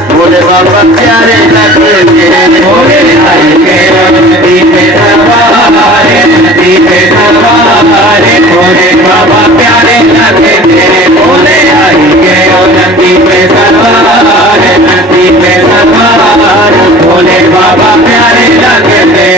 भोले बाबा प्यारे लगते भोले नंदी पे सवार नंदी पे सवार भोले बाबा प्यारे लगते भोले आई के नंदी पे सवार नंदी पे सवार भोले बाबा प्यारे लगते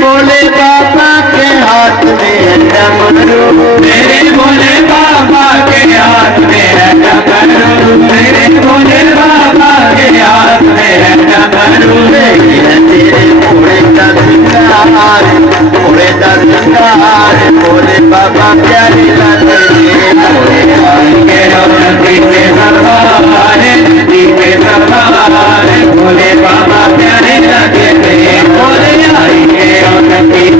भोले बाबा प्यारे लगते भोले आई के नंदी पे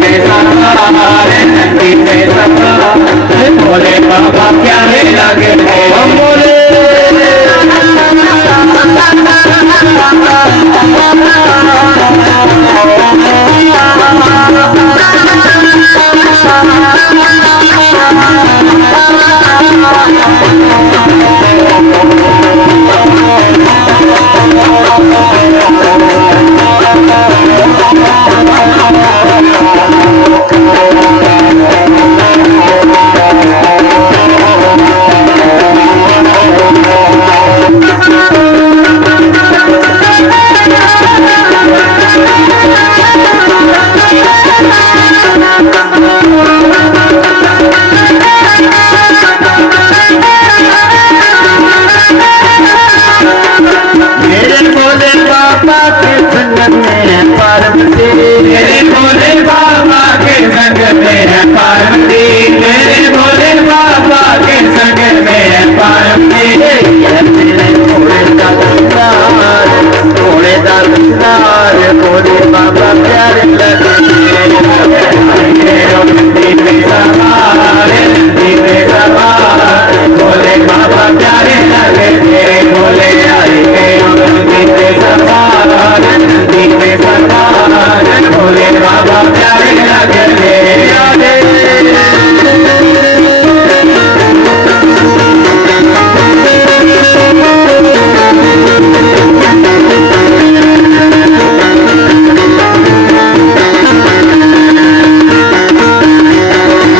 सवार नंदी पे सवार भोले बाबा प्यारे लगते भोले आई के नंदी पे सवार नंदी पे सवार भोले बाबा प्यारे लगते हम बोले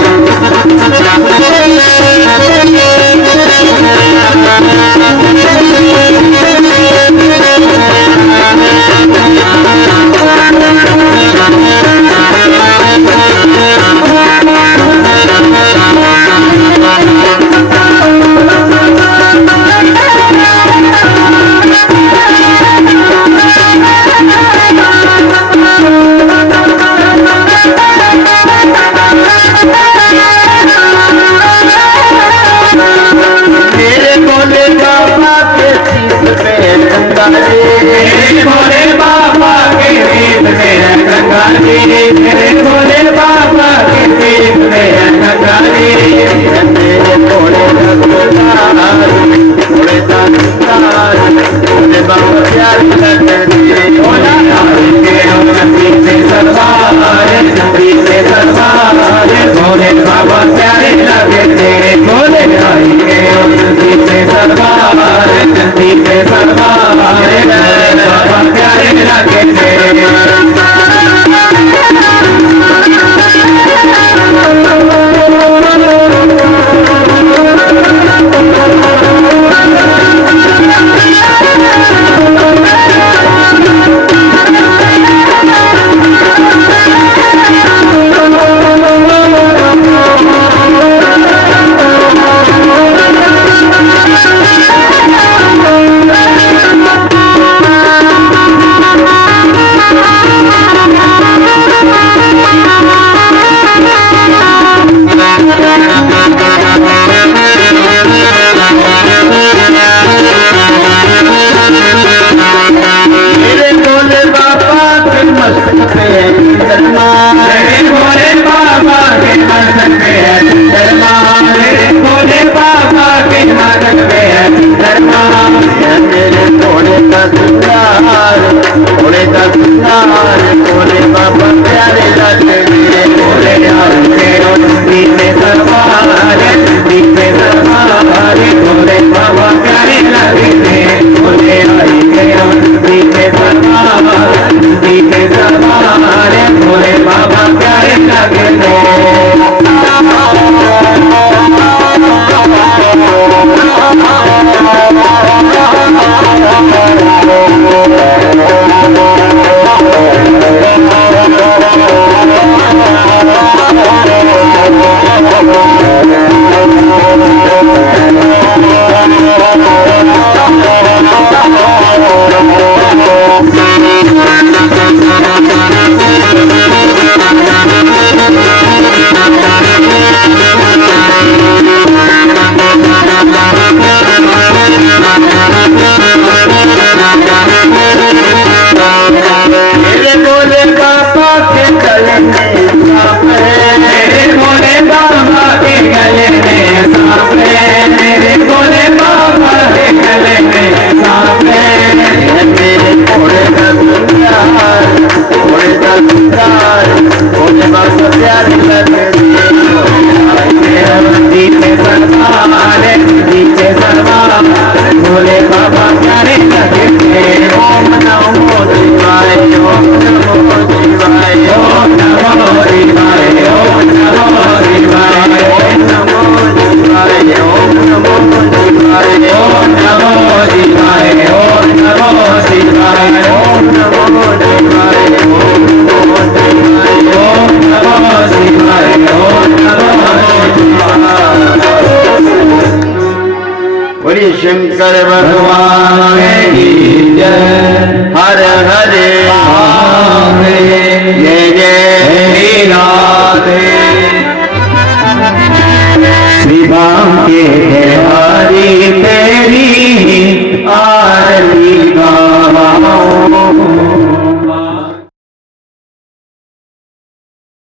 प्यारी लगती है। बोला आई के नंदी पे सवार, नंदी पे सवार, भोले बाबा प्यारे लगते। बोले आई के नंदी पे सवार, नंदी पे सवार, भोले बाबा प्यारे लगते। भोले बाबा प्यारे लगते। ओम नमो शिवाय, ओम नमो शिवाय, ओम नमो शिवाय, ओम नमो शिवाय, ओम नमो शिवाय, ओम नमो शिवाय, ओम नमो शिवाय, ओम नमो शिवाय, ओम नमो शिवाय, ओम नमो शिवाय, ओम नमो शिवाय, ओम नमो शिवाय। बोलिए शंकर भगवान की जय। हर हरे जय जय राधे। शिवा के